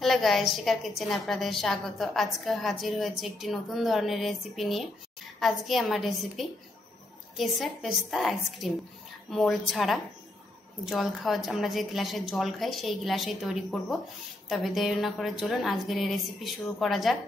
Hello guys, শিখার কিচেনে আপনাদের স্বাগত। আজকে হাজির হয়েছে একটি নতুন ধরনের রেসিপি নিয়ে। আজকে আমার রেসিপি কেসার পেস্তা আইসক্রিম। মোল ছাড়া জল খাওয়া, আমরা যে গ্লাসে জল খাই সেই গ্লাসেই তৈরি করব। তবে দেরি না করে চলুন আজকের এই রেসিপি শুরু করা যাক।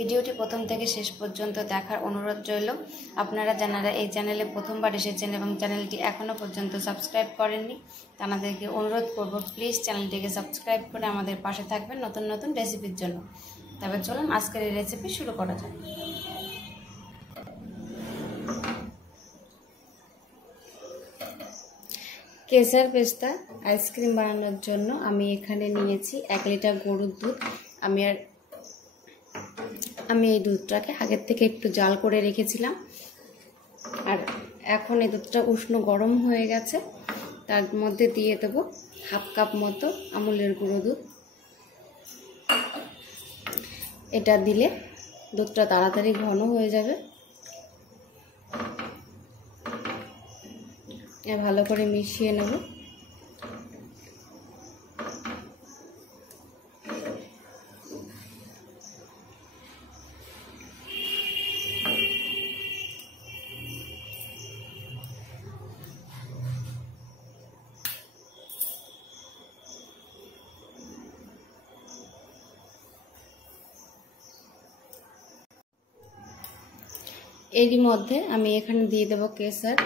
ভিডিওটি প্রথম থেকে শেষ পর্যন্ত দেখার অনুরোধ রইল। আপনারা যারা এই চ্যানেলে প্রথমবার এসেছেন এবং চ্যানেলটি এখনও পর্যন্ত সাবস্ক্রাইব করেননি, তাদেরকে অনুরোধ করব প্লিজ চ্যানেলটিকে সাবস্ক্রাইব করে আমাদের পাশে থাকবেন নতুন নতুন রেসিপির জন্য। তবে চলুন আজকের এই রেসিপি শুরু করা যাক। কেসার পেস্তা আইসক্রিম বানানোর জন্য আমি এখানে নিয়েছি 1 লিটার গরুর দুধ। আমি এই দুধটাকে আগের থেকে একটু জাল করে রেখেছিলাম, আর এখন এই দুধটা উষ্ণ গরম হয়ে গেছে। তার মধ্যে দিয়ে দেবো 1/2 কাপ মতো আমুলের গুঁড়ো দুধ। এটা দিলে দুধটা তাড়াতাড়ি ঘন হয়ে যাবে। ভালো করে মিশিয়ে নেব। এরই মধ্যে আমি এখানে দিয়ে দেব কেসার।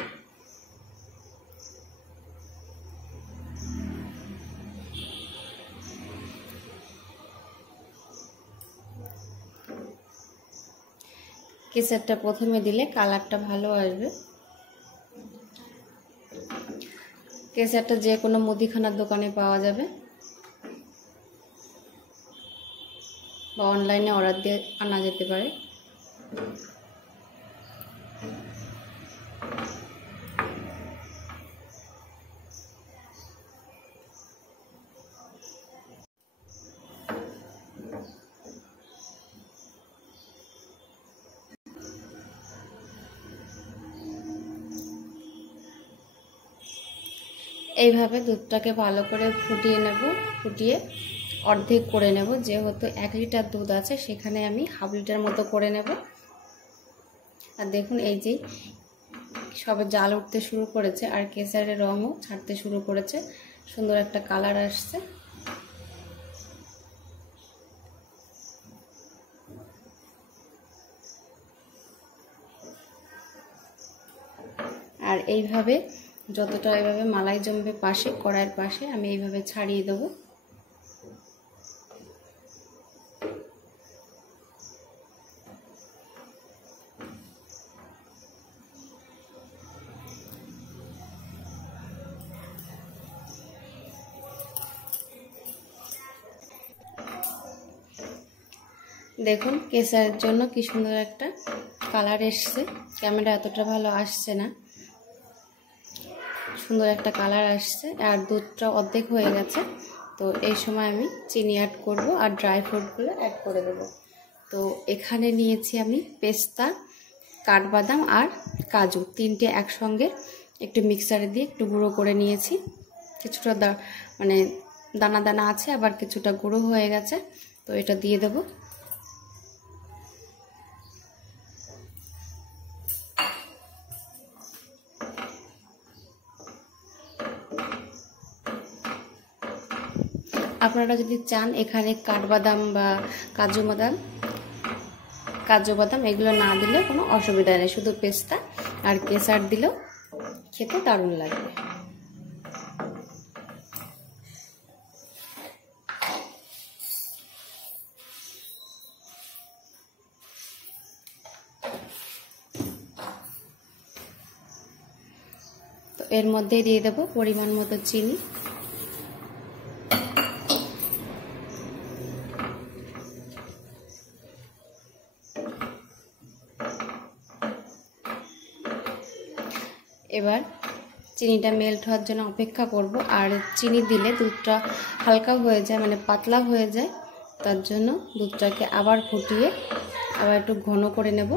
কেসারটা প্রথমে দিলে কালারটা ভালো আসবে। কেসারটা যে কোনো মুদিখানার দোকানে পাওয়া যাবে বা অনলাইনে অর্ডার দিয়ে আনা যেতে পারে। এইভাবে দুধটাকে ভালো করে ফুটিয়ে অর্ধেক করে নেব। যেহেতু 1 লিটার দুধ আছে সেখানে আমি 1/2 লিটার মতো করে নেব। আর দেখুন এই যে সবে জাল উঠতে শুরু করেছে আর কেসারের রঙও ছাড়তে শুরু করেছে, সুন্দর একটা কালার আসছে। আর এইভাবে যতটা এইভাবে মালাই জমবে পাশে, কড়াইয়ের পাশে, আমি এইভাবে ছাড়িয়ে দেবো। দেখুন কেসারের জন্য কি সুন্দর একটা কালার এসছে। ক্যামেরা এতটা ভালো আসছে না, সুন্দর একটা কালার আসছে। আর দুধটা অর্ধেক হয়ে গেছে। তো এই সময় আমি চিনি অ্যাড করব আর ড্রাই ফ্রুটগুলো অ্যাড করে দেবো। তো এখানে নিয়েছি আমি পেস্তা, কাঠবাদাম আর কাজু, 3টে একসঙ্গে একটু মিক্সারে দিয়ে একটু গুঁড়ো করে নিয়েছি। কিছুটা দানা দানা আছে, আবার কিছুটা গুঁড়ো হয়ে গেছে। তো এটা দিয়ে দেবো। আপনারা যদি চান এখানে কাঠবাদাম বা কাজু বাদাম এগুলো না দিলে কোনো অসুবিধা নেই, শুধু পেস্তা আর কেসার দিলেও খেতে দারুণ লাগবে। তো এর মধ্যে দিয়ে দেবো পরিমাণ মতো চিনি। এবার চিনিটা মেল্ট হওয়ার জন্য অপেক্ষা করব। আর চিনি দিলে দুধটা হালকা হয়ে যায়, পাতলা হয়ে যায়। তার জন্য দুধটাকে আবার ফুটিয়ে আবার একটু ঘন করে নেব।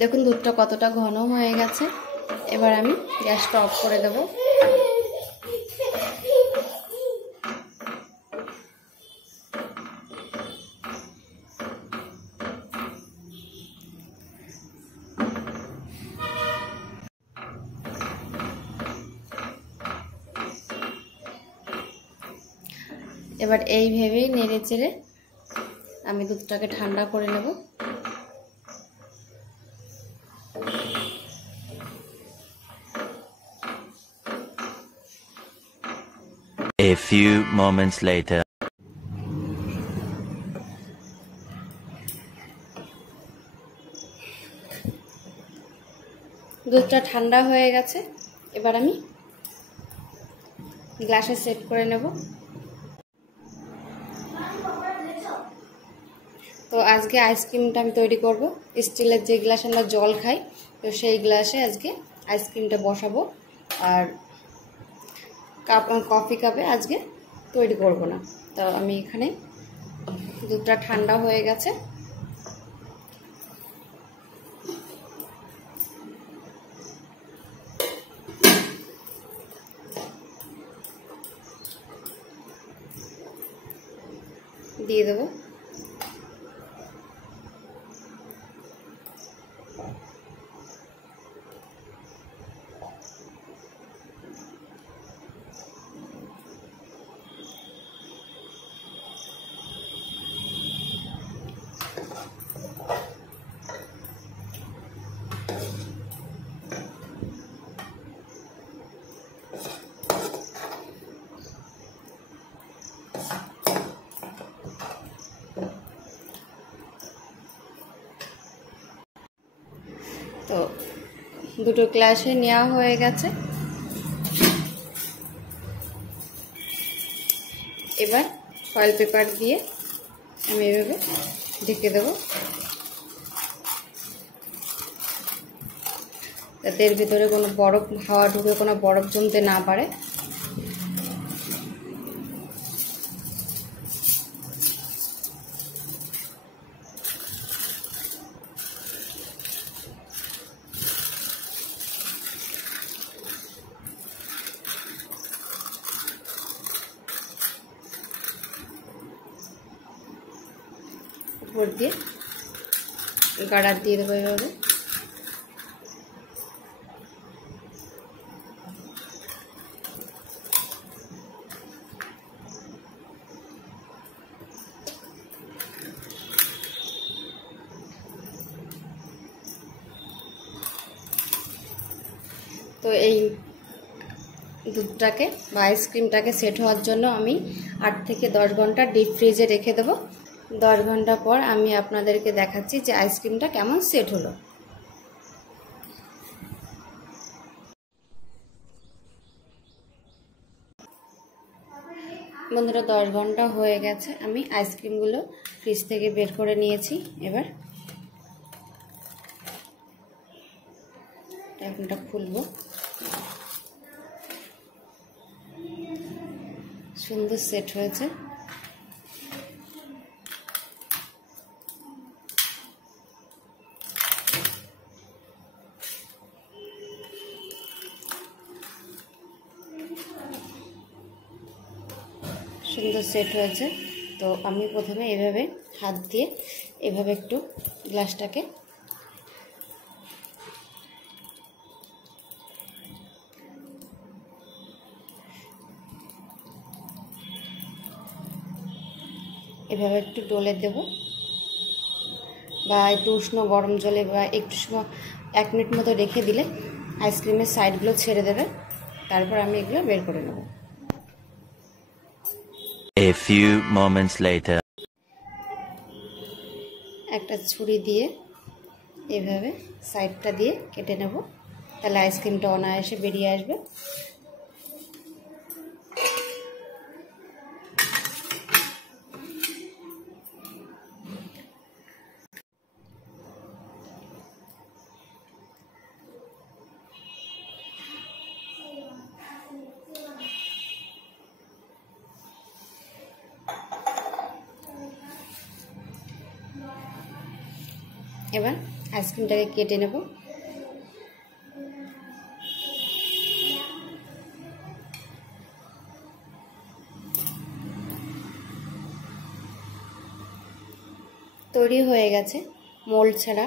দেখুন দুধটা কতটা ঘন হয়ে গেছে। এবার আমি গ্যাসটা অফ করে দেব। এবার এইভাবেই নেড়ে চেড়ে আমি দুধটাকে ঠান্ডা করে নেব। A few moments later. দুধটা ঠান্ডা হয়ে গেছে। এবার আমি গ্লাসে সেট করে নেব। তো আজকে আইসক্রিমটা আমি তৈরি করব। স্টিলের যে গ্লাসে আমরা জল খাই, তো সেই গ্লাসে আজকে আইসক্রিমটা বসাবো। আর কফি কাপে আজকে তৈরি করব না। তো আমি এখানে দুধটা ঠান্ডা হয়ে গেছে। দিয়ে দেবো। তো দুটো গ্লাসে নেওয়া হয়ে গেছে। এবার ফয়েল পেপার দিয়ে আমি এভাবে ঢেকে দেবো, যাতে এর ভিতরে কোনো বরফ হাওয়া ঢুকে কোনো বরফ জমতে না পারে। উপর দিয়ে গার্ডার দিয়ে দেবো এভাবে। তো এই দুধটাকে বা আইসক্রিমটাকে সেট হওয়ার জন্য আমি 8 থেকে 10 ঘন্টা ডিপ ফ্রিজে রেখে দেবো। 10 ঘন্টা পর আমি আপনাদেরকে দেখাচ্ছি যে আইসক্রিমটা কেমন সেট হলো। বন্ধুরা 10 ঘন্টা হয়ে গেছে, আমি আইসক্রিমগুলো ফ্রিজ থেকে বের করে নিয়েছি। এবার ঢাকনাটা খুলবো। সুন্দর সেট হয়েছে। সুন্দর সেট হয়েছে। তো আমি প্রথমে এভাবে হাত দিয়ে এভাবে একটু গ্লাসটাকে এভাবে একটু ডলে দেব, বা একটু উষ্ণ গরম জলে বা একটু সময় 1 মিনিট মতো রেখে দিলে আইসক্রিমের সাইডগুলো ছেড়ে দেবে। তারপর আমি এগুলো বের করে নেব। A few moments later. একটা ছুরি দিয়ে এভাবে সাইডটা দিয়ে কেটে নেব, তাহলে আইসক্রিমটা অনায়াসে বেরিয়ে আসবে। এবার আইসক্রিমটাকে কেটে নেব। তৈরি হয়ে গেছে মোল্ড ছাড়া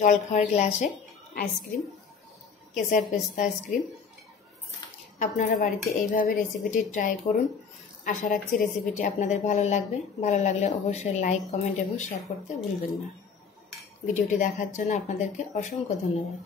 জলখাবার গ্লাসে আইসক্রিম, কেসার পেস্তা আইসক্রিম। আপনারা বাড়িতে এইভাবে রেসিপিটি ট্রাই করুন। আশা রাখছি রেসিপিটি আপনাদের ভালো লাগবে। ভালো লাগলে অবশ্যই লাইক, কমেন্ট এবং শেয়ার করতে ভুলবেন না। ভিডিওটি দেখার জন্য আপনাদেরকে অসংখ্য ধন্যবাদ।